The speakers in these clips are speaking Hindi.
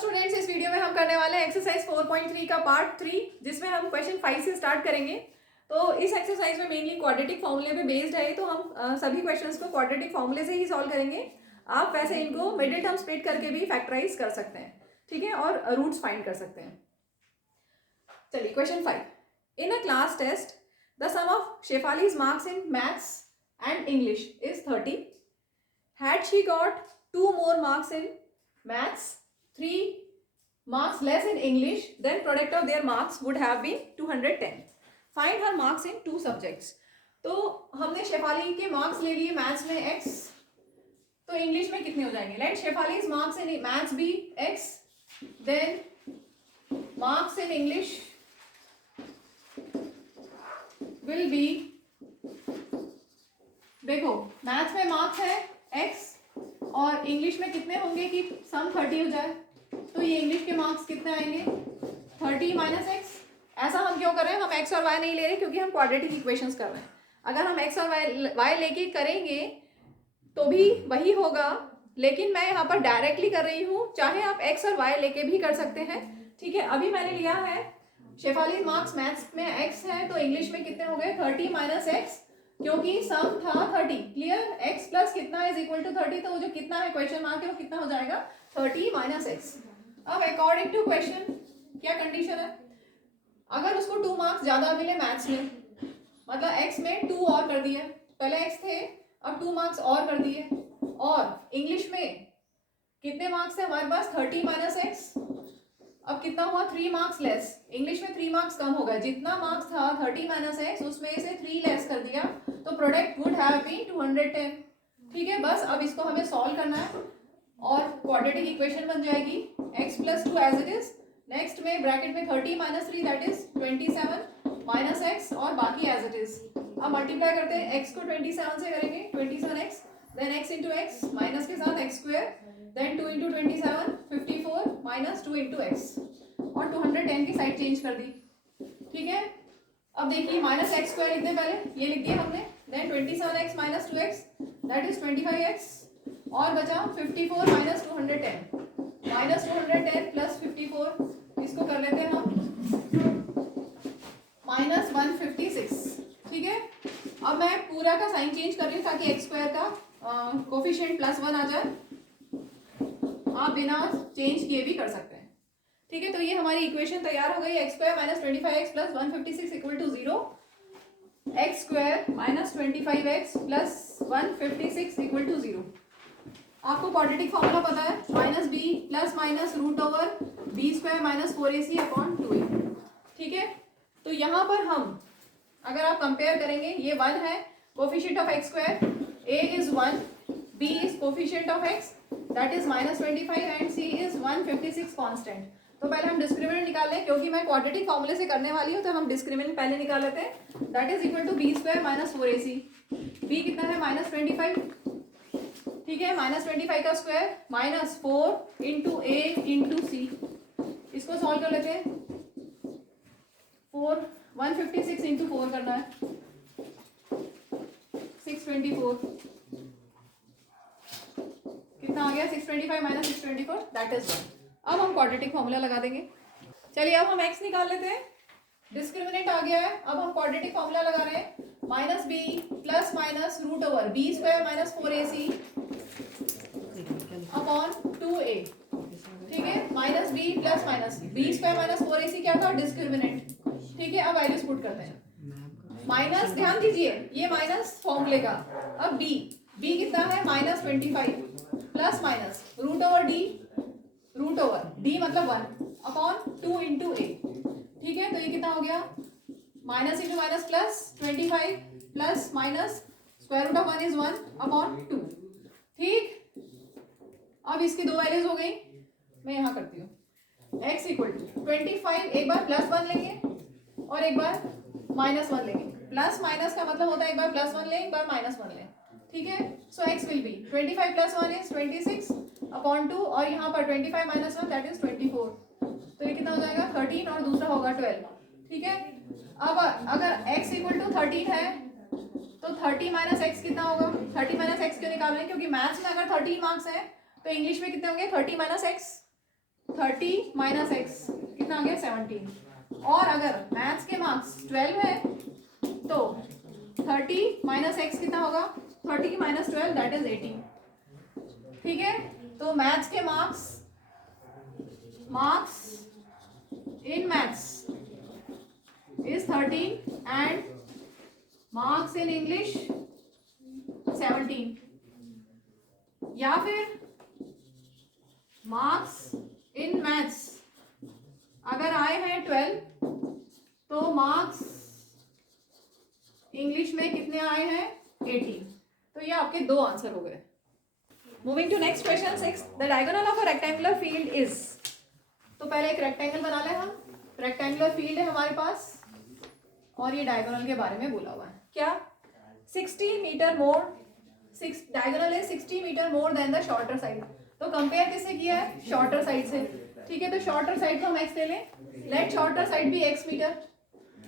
स्टूडेंट्स, इस वीडियो में हम करने वाले हैं एक्सरसाइज 4.3 का पार्ट 3, जिसमें हम क्वेश्चन 5 से स्टार्ट करेंगे। तो इस एक्सरसाइज में मेनली क्वाड्रेटिक फॉर्मूले पे बेस्ड है, तो हम सभी क्वेश्चंस को क्वाड्रेटिक फॉर्मूले से ही सॉल्व करेंगे। आप वैसे इनको मिडिल टर्म स्प्लिट करके भी फैक्टराइज कर सकते हैं, ठीक है, और रूट्स फाइंड कर सकते हैं। चलिए question 5। In a class test the sum of Shefali's marks in maths and English is 30. Had she got 2 more marks in maths, 3 marks less in English, then product of their marks would have been 210. Find her marks in 2 subjects. तो हमने शेफाली के मार्क्स ले लिए मैथ्स में x, तो इंग्लिश में कितने हो जाएंगे? Let Shefali's marks in maths be x, then marks in English will be, देखो मैथ्स में मार्क्स है x और इंग्लिश में कितने होंगे कि सम 30 हो जाए, तो ये इंग्लिश के मार्क्स कितने आएंगे? 30 माइनस एक्स। ऐसा हम क्यों कर रहे हैं? हम x और y नहीं ले रहे क्योंकि हम क्वाड्रेटिक इक्वेशंस कर रहे हैं। अगर हम x और y लेके करेंगे तो भी वही होगा, लेकिन मैं यहाँ पर डायरेक्टली कर रही हूँ। चाहे आप x और y लेके भी कर सकते हैं, ठीक है। अभी मैंने लिया है शेफाली मार्क्स मैथ्स में x है, तो इंग्लिश में कितने हो गए? 30 माइनस एक्स, क्योंकि सम था 30। क्लियर? x प्लस कितना इज इक्वल टू 30, तो वो जो कितना है क्वेश्चन मार्क है वो कितना हो जाएगा? 30 माइनस एक्स। अब अकॉर्डिंग टू क्वेश्चन क्या कंडीशन है? अगर उसको 2 मार्क्स ज्यादा मिले मैथ्स में, मतलब x में 2 और कर दिए, पहले x थे अब 2 मार्क्स और कर दिए, और इंग्लिश में कितने मार्क्स है हमारे पास? 30 माइनस एक्स। अब कितना हुआ? 3 मार्क्स लेस। इंग्लिश में 3 मार्क्स कम होगा, जितना मार्क्स था 30 माइनस एक्स उसमें से 3 लेस कर दिया, तो प्रोडक्ट वुड हैव बीन 210। ठीक है, बस अब इसको हमें सॉल्व करना है और क्वाड्रेटिक इक्वेशन बन जाएगी x plus 2 as it is. Next में ब्रैकेट में 30 minus 3 that is 27 minus x, और बाकी एज इट इज। अब मल्टीप्लाई करते हैं, x को 27 से करेंगे 27x, then x into x minus के साथ x square, then 2 into 27 54 minus 2 into x, और 210 की साइड चेंज कर दी। ठीक है, अब देखिए माइनस एक्स स्क्वायर लिखते पहले, ये लिख दिया हमने, then 27x minus 2x that is 25x, और बचा 54 माइनस 210, माइनस 210 प्लस 54, इसको कर लेते हैं हम माइनस 156। ठीक है, अब मैं पूरा का साइन चेंज कर रही हूँ ताकि एक्स स्क्वायर का कोफिशिएंट प्लस 1 आ जाए। आप बिना चेंज किए भी कर सकते हैं। ठीक है, तो ये हमारी इक्वेशन तैयार हो गई। X square minus 25x plus 156 equal to 0, x square minus 25x plus 156 equal to 0। आपको क्वाड्रेटिक फॉर्मूला पता है, minus b plus minus root over b square minus 4ac upon 2a। ठीक है, तो यहाँ पर हम अगर आप कंपेयर करेंगे, ये 1 है coefficient of x square, a is 1, b is coefficient of x that is minus 25 and c is 156 constant. तो पहले हम डिस्क्रिमिनेंट निकाल लें, क्योंकि मैं क्वाड्रेटिक फॉर्मूले से करने वाली हूँ, तो हम डिस्क्रिमिनेंट पहले निकाल लेते हैं। That is equal to b square minus 4ac, b कितना है? माइनस 25। ठीक है, माइनस 25 का square minus 4 into a into सी, इसको सॉल्व कर लेते हैं। 156 इंटू 4 करना है, 624, कितना आ गया? 625 माइनस 624 दैट इज 1। अब हम क्वाड्रेटिक फॉर्मूला लगा देंगे। चलिए अब हम x निकाल लेते हैं, डिस्क्रिमिनेंट आ गया है। अब हम क्वाड्रेटिक फॉर्मूला लगा रहे हैं, minus b plus minus root over b square minus 4ac upon 2a। ठीक है, minus b plus minus b square minus 4ac क्या था? डिस्क्रिमिनेंट। ठीक है, अब वैल्यूज पुट करते हैं। माइनस, ध्यान दीजिए ये माइनस फॉर्मूले का। अब बी कितना है? Minus 25 plus minus root over D मतलब 1 अपॉन 2 इंटू ए। ठीक है, तो ये कितना हो गया? Minus into minus plus 25 plus minus square root of 1 is 1 upon 2। ठीक, अब इसकी 2 वैल्यूज हो गई, मैं यहाँ करती हूँ। x इक्वल टू 25, एक बार प्लस 1 लेंगे और एक बार माइनस 1 लेंगे। प्लस माइनस का मतलब होता है एक बार प्लस 1 लें, एक बार माइनस 1 लें। ठीक है, सो x will be 25 plus 1 is 26 upon 2, और यहाँ पर 25 माइनस 1 दैट इज 24, तो ये कितना हो जाएगा? 13, और दूसरा होगा 12। ठीक है, अब अगर x इक्वल टू 13 है तो 30 माइनस एक्स कितना होगा? 30 माइनस एक्स क्यों निकाल रहे हैं? क्योंकि मैथ्स में अगर 30 मार्क्स है तो इंग्लिश में कितने होंगे? 30 माइनस एक्स, 30 माइनस एक्स कितना आ गया 17। और अगर मैथ्स के मार्क्स 12 है तो 30 माइनस एक्स कितना होगा 30 माइनस 12 दैट इज 18। ठीक है, तो मैथ्स के marks in maths is 13 and marks in English 17, या फिर मार्क्स इन मैथ्स अगर आए हैं 12 तो मार्क्स इंग्लिश में कितने आए हैं 18। तो ये आपके दो आंसर हो गए। Moving to next question 6, the diagonal of a rectangular field is. तो पहले एक रेक्टेंगल बना ले हम, रेक्टेंगुलर फील्ड है हमारे पास और ये डायगोनल के बारे में बोला हुआ है क्या 60 मीटर मोर, डायगोनल है 60 metre more than the shorter side. तो कंपेयर किससे किया है शॉर्टर साइड से। ठीक है, तो शॉर्टर साइड को हम x ले लें, लेट शॉर्टर साइड भी x मीटर।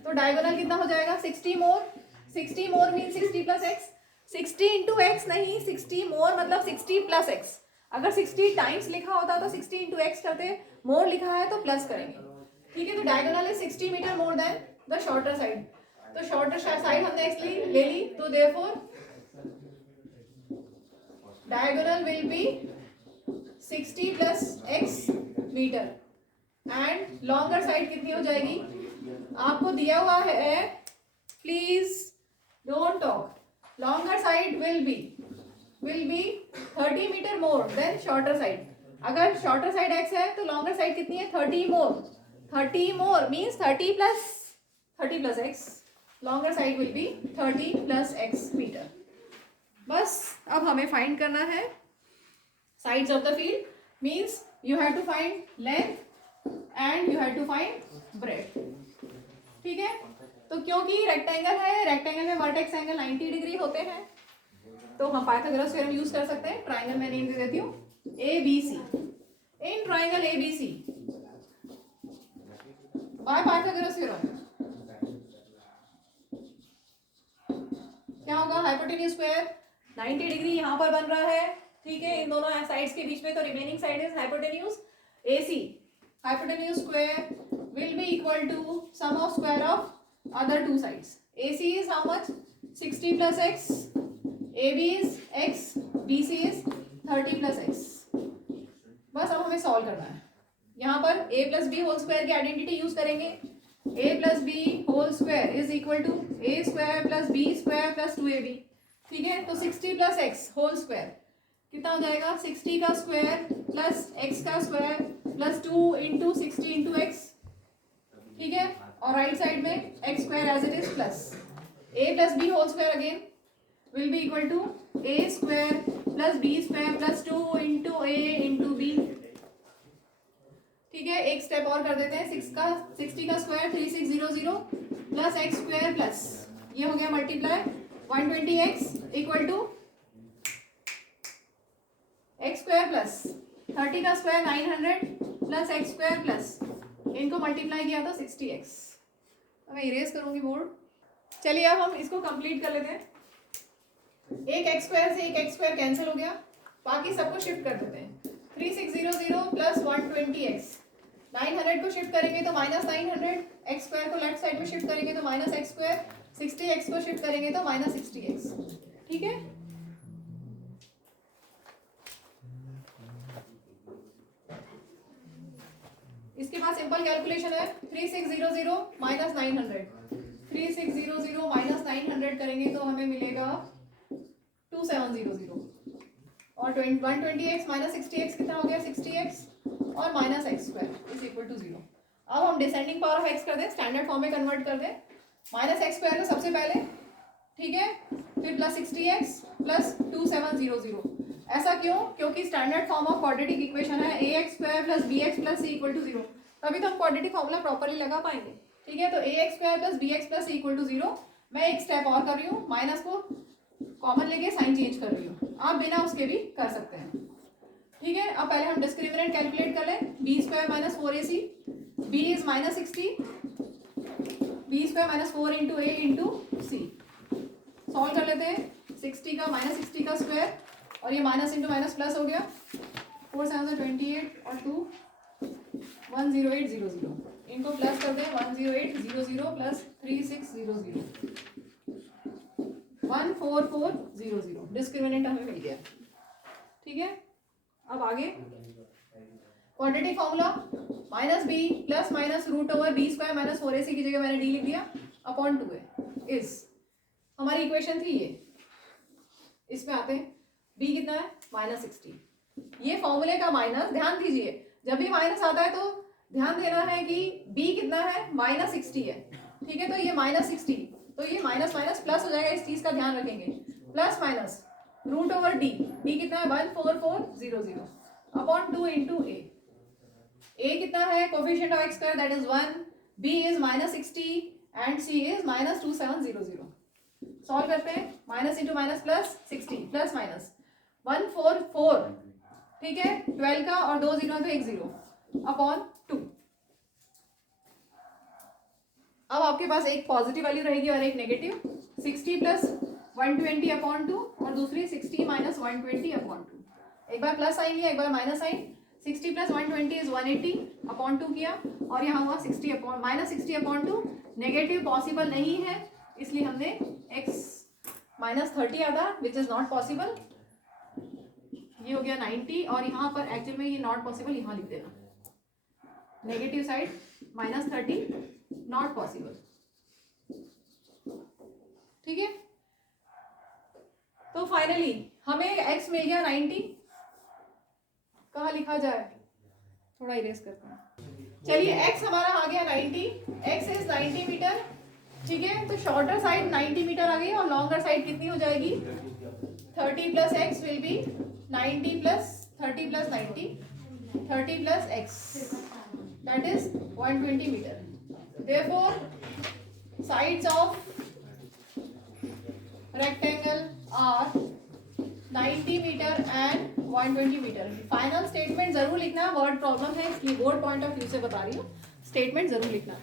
तो डायगोनल कितना हो जाएगा 60 more mean 60 plus x, 60 into x नहीं 60 मोर मतलब 60 प्लस x। अगर 60 टाइम्स लिखा होता तो 60 इंटू एक्स करते, मोर लिखा है तो प्लस करेंगे। ठीक है, तो डायगोनल है 60 metre more than the shorter side. तो शॉर्टर साइड हमने x ले ली, तो therefore diagonal will be 60 plus x metre and longer side कितनी हो जाएगी आपको दिया हुआ है, please don't talk. Longer side will be 30 metre more than shorter side. अगर शॉर्टर साइड x है तो लॉन्गर साइड कितनी है 30 more means 30 plus x, longer side will be 30 plus x metre. बस अब हमें फाइंड करना है sides of the field, means you have to find length and you have to find breadth. ठीक है, तो क्योंकि रेक्टेंगल है, रेक्टेंगल में वर्टेक्स एंगल 90 डिग्री होते हैं, तो हम पाइथागोरस थ्योरम यूज कर सकते हैं। ट्राइंगल में नेम दे देती हूँ ABC। In triangle ABC by Pythagoras theorem क्या होगा हाइपोटेन्यूज स्क्वायर 90 डिग्री यहाँ पर बन रहा है। ठीक है, इन दोनों साइड्स के बीच में, तो remaining side is hypotenuse AC। Hypotenuse square will be equal to sum of square of other two sides. AC is how much 60 plus x, AB is x, BC is 30 plus x। बस अब हमें सॉल्व करना है। यहाँ पर a plus b whole square की आइडेंटिटी यूज करेंगे। a plus b whole square is equal to a square plus b square plus 2ab। ठीक है, तो 60 प्लस एक्स होल स्क्वायर कितना हो जाएगा 60 का स्क्वायर प्लस x का square plus 2 into 60 into x. ठीक है, और राइट साइड में x square as it is plus a plus b whole square again will be equal to a square plus b square plus 2 into a into b. ठीक है, एक स्टेप और कर देते हैं। 60 का square 3600 plus x square plus ये हो गया multiply 120x equal to x square plus 30 का square 900 plus x square plus इनको मल्टीप्लाई किया तो 60x। अब मैं इरेज करूंगी बोर्ड। चलिए अब हम इसको कंप्लीट कर लेते हैं। एक एक्स स्क्वायर से एक एक्स स्क्वायर कैंसिल हो गया, बाकी सबको शिफ्ट कर देते हैं। 3600 प्लस 120x, 900 को शिफ्ट करेंगे तो माइनस 900, एक्स स्क्वायर को लेफ्ट साइड में शिफ्ट करेंगे तो माइनस एक्स स्क्वायर, 60x को शिफ्ट करेंगे तो माइनस 60x। ठीक है, इसके बाद सिंपल कैलकुलेशन है। 3600 माइनस 900, 3600 माइनस 900 करेंगे तो हमें मिलेगा 2700 और 120x माइनस 60x कितना हो गया 60x और minus x square is equal to 0। अब हम डिसेंडिंग पावर ऑफ x कर दें, स्टैंडर्ड फॉर्म में कन्वर्ट कर दें। माइनस एक्स स्क्वायर को सबसे पहले, ठीक है, फिर प्लस 60x प्लस 2700। ऐसा क्यों? क्योंकि standard form of quadratic equation है ax square plus bx plus c equal to 0। तभी तो हम क्वाड्रेटिक फॉर्मूला प्रॉपरली लगा पाएंगे। ठीक है, तो ax square plus bx plus c equal to 0। मैं एक स्टेप और कर रही हूँ, माइनस को कॉमन लेके साइन चेंज कर रही हूँ, आप बिना उसके भी कर सकते हैं। ठीक है, अब पहले हम डिस्क्रिमिनेंट कैलकुलेट कर लें। B square minus 4ac, b is minus 60, b square minus 4 into a into c. Solve कर लेते हैं। 60 का माइनस 60 का स्क्वायर और ये माइनस इंटू माइनस प्लस हो गया, 4 7 28 और 2 10800 इनको प्लस कर दें 10800 प्लस 3600 14400 डिस्क्रिमिनेंट हमें मिल गया। ठीक है, अब आगे quadratic formula minus b plus minus root over b square minus 4ac की जगह मैंने डी लिख दिया अपॉन 2a इज, हमारी इक्वेशन थी ये। इसमें आते हैं b कितना है -60। ये फॉर्मूले का माइनस, ध्यान दीजिए जब भी माइनस आता है तो ध्यान देना है कि b कितना है -60 है। ठीक है, तो ये -60, तो ये माइनस माइनस प्लस हो जाएगा, इस चीज का ध्यान रखेंगे। Plus minus root over D, D कितना है 14400 अपॉन 2 इंटू a कितना है coefficient of x square that is 1, b is -60 and c is -2700। Solve करते हैं, minus into minus plus 60 plus minus 144, ठीक है 12 का और 2 जीरो तो 1 0 अपॉन 2। अब आपके पास एक पॉजिटिव वैल्यू रहेगी और एक नेगेटिव, 60 प्लस 120 अपॉन 2 और दूसरी 60 माइनस 120 अपॉन 2। एक बार प्लस साइन लिया, एक बार minus sign. 60 plus 120 is 180 upon 2 किया और यहाँ हुआ 60 अपॉन -60 अपॉन 2। नेगेटिव पॉसिबल नहीं है इसलिए हमने x -30 आता विच इज नॉट पॉसिबल। ये हो गया 90 और यहाँ पर एक्चुअल में ये नॉट पॉसिबल, यहाँ लिख देना नेगेटिव साइड -30 नॉट पॉसिबल। ठीक है, तो फाइनली हमें x मिल गया 90। कहाँ लिखा जाए, थोड़ा इरेज करते हैं। चलिए x हमारा आ गया 90, x इज 90 मीटर। ठीक है, तो शॉर्टर साइड 90 मीटर आ गई और लॉन्गर साइड कितनी हो जाएगी 30 plus x will be 90 plus 30 plus 90 30 plus x that is 120 meter. Therefore, sides of rectangle are 90 meter and 120 meter. Final statement जरूर लिखना, वर्ड प्रॉब्लम है इसलिए बोर्ड पॉइंट ऑफ व्यू से बता रही हूँ, स्टेटमेंट जरूर लिखना।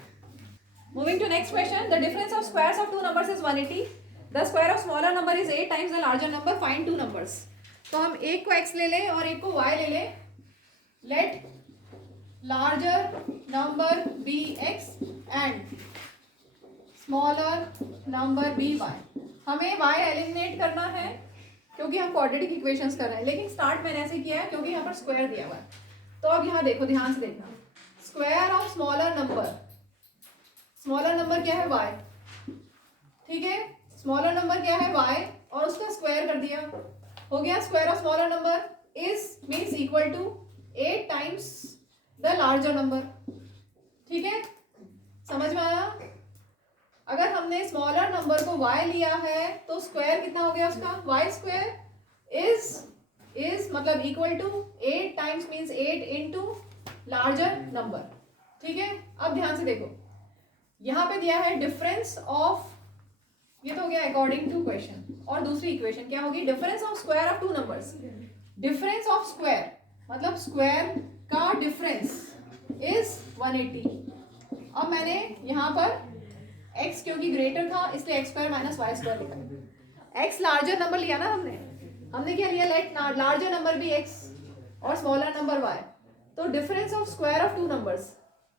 Moving to next question, the difference of squares of two numbers is 180. The square of smaller number is 8 times the larger number. Find two numbers. तो हम एक को x ले लें और एक को y ले लें. Let larger number be x and smaller number be y. हमें y एलिमिनेट करना है क्योंकि हम क्वाड्रेटिक इक्वेशंस कर रहे हैं, लेकिन स्टार्ट मैंने ऐसे किया है क्योंकि यहाँ पर स्क्वायर दिया हुआ है। तो अब यहाँ देखो, ध्यान से देखना, square of smaller number, smaller number क्या है y, ठीक है, स्मॉलर नंबर क्या है y और उसका स्क्वायर कर दिया, हो गया square of smaller number is means equal to 8 times the larger number. ठीक है, समझ में आया? अगर हमने स्मॉलर नंबर को y लिया है तो स्क्वायर कितना हो गया उसका, y स्क्वायर इज मतलब equal to 8 times means 8 into larger number. ठीक है, अब ध्यान से देखो, यहाँ पे दिया है डिफरेंस ऑफ, ये तो हो गया अकॉर्डिंग टू क्वेश्चन, और दूसरी इक्वेशन क्या होगी, difference of square of two numbers. Difference of square मतलब स्क्वायर का डिफरेंस इज 180। अब मैंने यहाँ पर x क्योंकि ग्रेटर था इसलिए x square minus y square लिखा। x लार्जर नंबर लिया ना हमने क्या लिया, लेट लार्जर नंबर भी x और स्मॉलर नंबर y। तो difference of square of two numbers,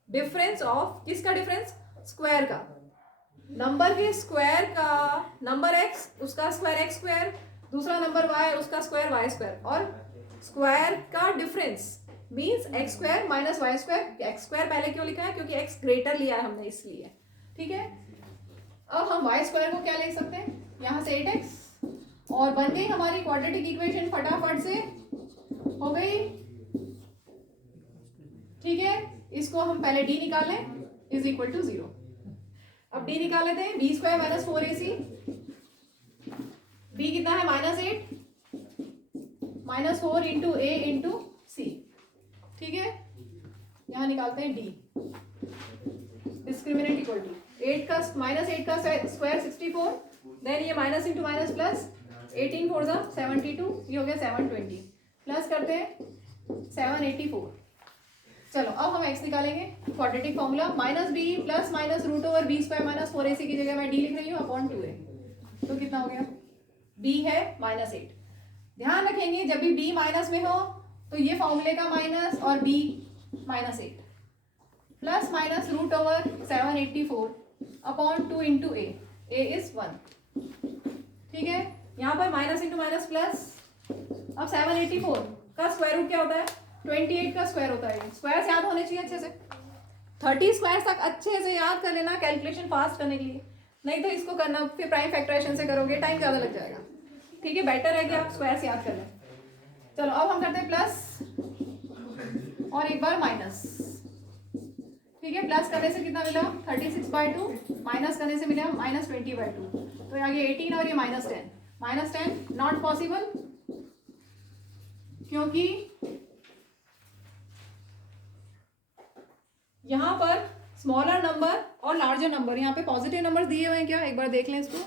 difference of किसका डिफरेंस, स्क्वायर का, नंबर के स्क्वायर का, नंबर x उसका स्क्वायर x स्क्वायर, दूसरा नंबर y उसका स्क्वायर y स्क्वायर, और स्क्वायर का difference means x square minus y square. x square पहले क्यों लिखा है, क्योंकि x ग्रेटर लिया है हमने इसलिए। ठीक है, अब हम y स्क्वायर को क्या लिख सकते हैं, यहाँ से 8x और बन गई हमारी क्वाड्रेटिक इक्वेशन, फटाफट से हो गई। ठीक है, इसको हम पहले d निकालें इज इक्वल टू 0। अब d निकाल लेते हैं, b square minus 4ac, b कितना है -8 -4 इंटू a इंटू c। ठीक है, यहाँ निकालते हैं d, डिस्क्रिमिनेंट इक्वल टू 8 का -8 का स्क्वायर 64, देन ये माइनस इंटू माइनस प्लस 18 4 72, ये हो गया 720, प्लस करते हैं 784। चलो अब हम x निकालेंगे, quadratic formula minus b plus minus root over b square minus 4ac की जगह मैं d लिख रही हूँ अपॉन 2a। तो कितना हो गया, b है -8। ध्यान रखेंगे जब भी b माइनस में हो तो ये फॉर्मूले का माइनस और b -8। Plus minus root over 784 upon 2 into a is 1। ठीक है, यहाँ पर माइनस इंटू माइनस प्लस। अब 784 का स्क्वायर रूट क्या होता है? 28 का स्क्वायर होता है। स्क्वायर्स याद होने चाहिए अच्छे से, 30 स्क्वायर्स तक अच्छे से याद कर लेना कैलकुलेशन फास्ट करने के लिए, नहीं तो इसको करना फिर प्राइम फैक्टराइजेशन से करोगे टाइम ज़्यादा लग जाएगा। ठीक है, बेटर है कि आप स्क्वायर्स याद कर लें। चलो अब हम करते हैं प्लस और एक बार माइनस। ठीक है, प्लस करने से कितना मिला? 36/2, माइनस करने से मिला -20/2, तो ये आगे 18 और ये -10। -10 नॉट पॉसिबल, क्योंकि यहाँ पर स्मॉलर नंबर और लार्जर नंबर, यहाँ पे पॉजिटिव नंबर दिए हुए हैं क्या? एक बार देख लें इसको।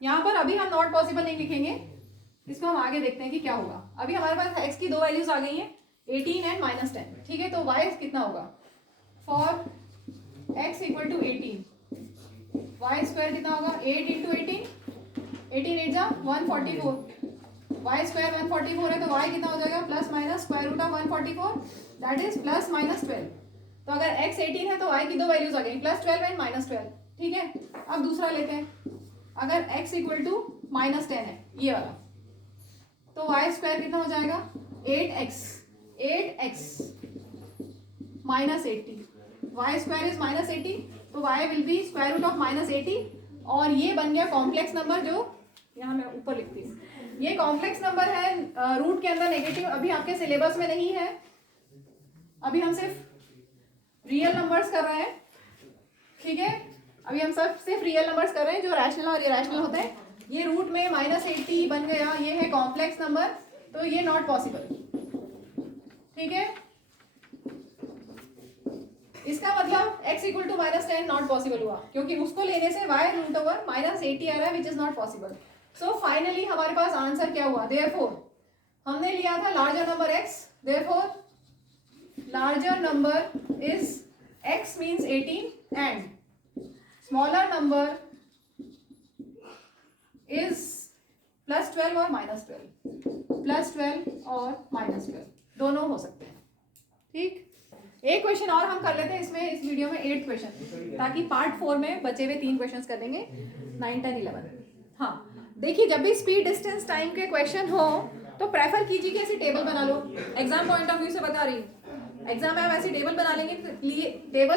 यहाँ पर अभी हम नॉट पॉसिबल नहीं लिखेंगे, इसको हम आगे देखते हैं कि क्या होगा। अभी हमारे पास x की दो वैल्यूज आ गई हैं, 18 एंड -10। ठीक है, तो y कितना होगा? For x equal to 18, y square कितना होगा? 8 इंटू 18, 18 8 जा 144, y स्क्वायर 144 है, तो y कितना हो जाएगा? Plus minus square root of 144, that is plus minus 12। तो अगर x 18 है तो y की दो वैल्यूज आ गई, +12 एंड -12। ठीक है, अब दूसरा लेते हैं। अगर x इक्वल टू -10 है, ये वाला, तो y स्क्वायर कितना हो जाएगा? 8x -80, y स्क्वायर इज -80, तो y will be square root of -80, और ये बन गया कॉम्प्लेक्स नंबर, जो यहाँ मैं ऊपर लिखती हूँ। ये कॉम्प्लेक्स नंबर है, रूट के अंदर नेगेटिव अभी आपके सिलेबस में नहीं है, अभी हम सिर्फ रियल नंबर्स कर रहे हैं। ठीक है, अभी हम सब सिर्फ रियल नंबर्स कर रहे हैं, जो रैशनल और इरैशनल होते हैं। ये रूट में -80 बन गया, ये है कॉम्प्लेक्स नंबर, तो ये नॉट पॉसिबल। ठीक है, इसका मतलब x equal to -10 not possible हुआ, क्योंकि उसको लेने से y रूट ओवर -80 आ रहा है, which is not possible. So finally हमारे पास आंसर क्या हुआ? देयरफॉर हमने लिया था larger number x, therefore larger number is x means 18 and smaller number is +12 और -12, +12 और -12 दोनों हो सकते हैं। ठीक, एक क्वेश्चन और हम कर लेते हैं इसमें, इस वीडियो में 8 क्वेश्चन, ताकि पार्ट 4 में बचे हुए 3 क्वेश्चन कर लेंगे, 9, 10, 11। हाँ, देखिए जब भी स्पीड डिस्टेंस टाइम के क्वेश्चन हो तो प्रेफर कीजिए कि ऐसी टेबल बना लो। एग्जाम पॉइंट ऑफ व्यू से बता रही हूँ, एग्जाम में आप ऐसी टेबल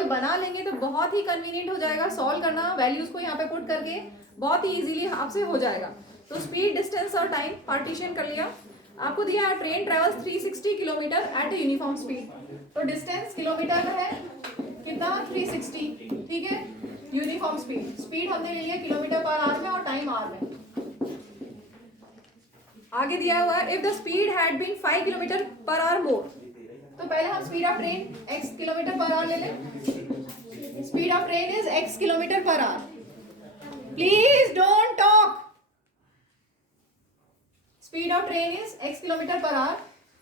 बना लेंगे तो बहुत ही कन्वीनियंट हो जाएगा सॉल्व करना, वैल्यूज को यहाँ पे पुट करके बहुत ही इजीली आपसे हो जाएगा। तो स्पीड डिस्टेंस और टाइम पार्टीशन कर लिया। आपको दिया है train travels 360 kilometre at a uniform speed, तो डिस्टेंस किलोमीटर में है कितना? 360। ठीक है, यूनिफॉर्म स्पीड हमने ले लिया किलोमीटर पर आवर में और टाइम आवर में। आगे दिया हुआ है if the speed had been 5 kilometre per hour more, तो पहले हम speed of train x kilometre per hour ले लें। Speed of train is x kilometre per hour. Please don't talk. Speed of train is x kilometre per hour,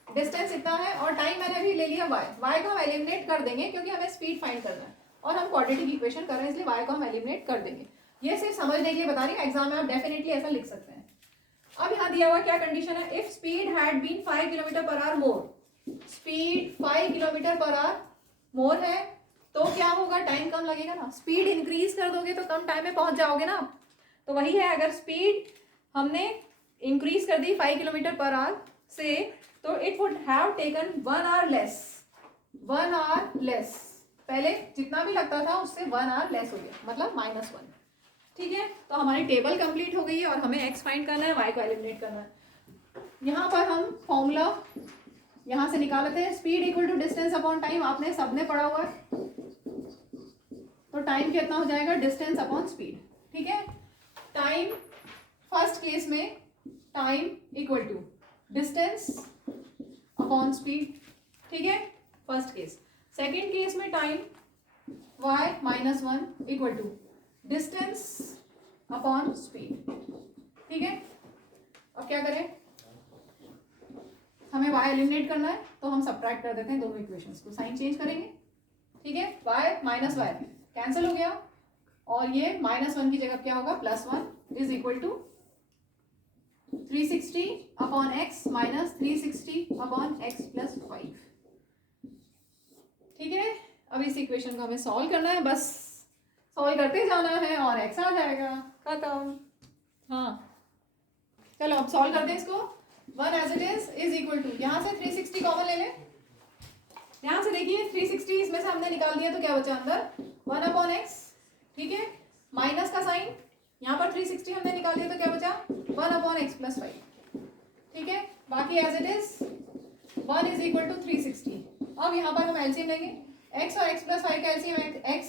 distance इतना है, और टाइम मैंने अभी ले लिया y को हम एलिमिनेट कर देंगे क्योंकि हमें स्पीड फाइंड करना है और हम क्वाड्रेटिक इक्वेशन कर रहे हैं, इसलिए y को हम एलिमिनेट कर देंगे। ये सिर्फ समझने के लिए बता रही हूँ, एग्जाम में आप डेफिनेटली ऐसा लिख सकते हैं। अब यहाँ दिया हुआ क्या कंडीशन है? If speed had been 5 kilometre per hour more, speed 5 kilometre per hour more है तो क्या होगा? टाइम कम लगेगा ना। स्पीड इंक्रीज कर दोगे तो कम टाइम में पहुंच जाओगे ना। तो वही है, अगर स्पीड हमने इंक्रीज कर दी 5 किलोमीटर पर आवर से, तो it would have taken 1 our less. पहले जितना भी लगता था उससे 1 आवर लेस हो गया, मतलब -1। ठीक है, तो हमारी टेबल कंप्लीट हो गई है और हमें x फाइंड करना है, y को एलिमिनेट करना है। यहाँ पर हम फॉर्मूला यहाँ से निकाल लेते हैं, speed equal to distance upon time, आपने सबने पढ़ा हुआ है। तो टाइम कितना हो जाएगा? Distance upon speed. ठीक है, टाइम फर्स्ट केस में time equal to distance upon speed. ठीक है, फर्स्ट केस। सेकेंड केस में time y -1 equal to distance upon speed. ठीक है, अब क्या करें? हमें y एलिमिनेट करना है तो हम सब्ट्रैक्ट कर देते हैं दोनों इक्वेशंस को, साइन चेंज करेंगे। ठीक है, y माइनस y कैंसिल हो गया और ये -1 की जगह क्या होगा? +1 is equal to 360 upon x minus 360 upon x + 5। ठीक है, अब इस इक्वेशन को हमें सॉल्व करना है, बस सॉल्व करते जाना है और x आ जाएगा, खत्म। हाँ चलो अब सॉल्व करते हैं इसको। 1 as it is equal to, यहाँ से 360 कॉमन ले लें। यहाँ से देखिए 360 इसमें से हमने निकाल दिया तो क्या बचा अंदर 1/x, ठीक है, माइनस का साइन, यहाँ पर 360 हमने निकाल दिया तो क्या बचा 1/x + 5, ठीक है, बाकी as it is 1 is equal to 360। अब यहाँ पर हम एलसीएम लेंगे, x और x + 5 का एलसीएम x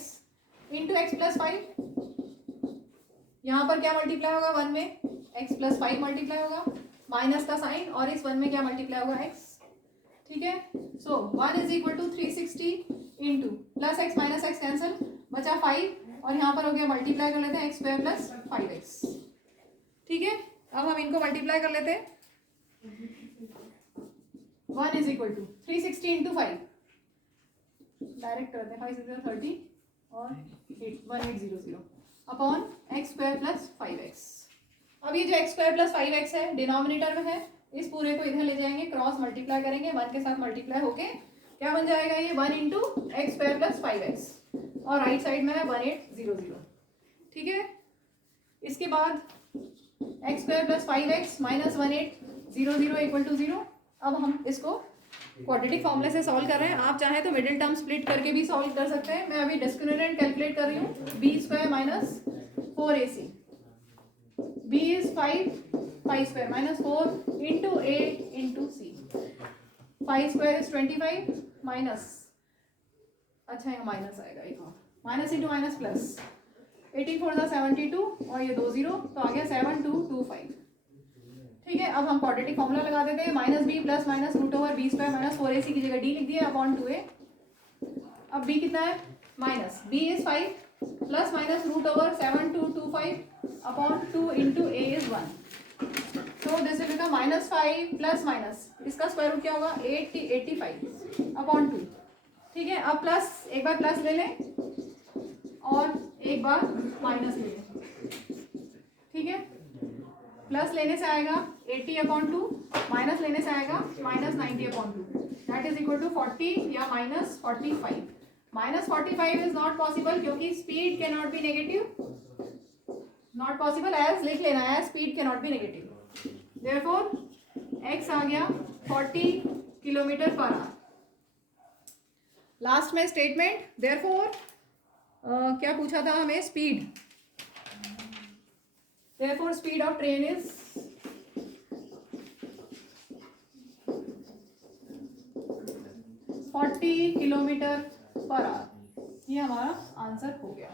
इंटू x + 5, यहाँ पर क्या मल्टीप्लाई होगा 1 में x + 5 मल्टीप्लाई होगा, माइनस का साइन और इस 1 में क्या मल्टीप्लाई होगा x, ठीक है। So 1 is equal to 360 into plus x minus x cancel, बचा 5 और यहाँ पर हो गया मल्टीप्लाई कर लेते हैं x² + 5x, ठीक है। अब हम इनको मल्टीप्लाई कर लेते हैं। 1 is equal to 360 into 5, direct करते हैं, 5 6 30 और 1800 अपॉन x² + 5x। अब ये जो x² + 5x है डिनोमिनेटर में है, इस पूरे को इधर ले जाएंगे, क्रॉस मल्टीप्लाई करेंगे, 1 के साथ मल्टीप्लाई होके क्या बन जाएगा ये 1 इंटू x² + 5x और राइट साइड में है 1800, ठीक है। इसके बाद x² + 5x minus 1800 equal to 0। अब हम इसको क्वाड्रेटिक फॉर्मूले से सॉल्व कर रहे हैं, आप चाहे तो मिडिल टर्म स्प्लिट करके भी सॉल्व कर सकते हैं। मैं अभी डिस्क्रिमिनेंट कैलकुलेट कर रही हूँ, b² - 4ac, b is 5, 5² - 4 into a into c, 5² is 25 minus, अच्छा यहाँ माइनस आएगा एक और, माइनस इंटू माइनस प्लस, 18 4 72 और ये 2 0 तो आ गया 7225, ठीक है। अब हम क्वाड्रेटिक फॉर्मूला लगा देते हैं, -b plus minus √b² - 4ac की जगह d लिख दिया अपॉन 2a। अब b कितना है minus, b is 5 plus minus √7225 upon 2 into a is 1, तो this will become -5 plus minus, इसका स्क्वायर रूट क्या होगा 85 अपॉन 2, ठीक है। अब प्लस, एक बार प्लस ले लें और एक बार माइनस ले लें, ठीक है। प्लस लेने से आएगा 80/2, माइनस लेने से आएगा -90/2, दैट इज इक्वल टू 40 या -45। -45 इज नॉट पॉसिबल क्योंकि speed can not be negative, not possible as लिख लेना है, speed can not be negative, therefore x आ गया 40 km/h। लास्ट में स्टेटमेंट, देयरफॉर क्या पूछा था हमें, speed, therefore speed of train is 40 km/h। ये हमारा आंसर हो गया।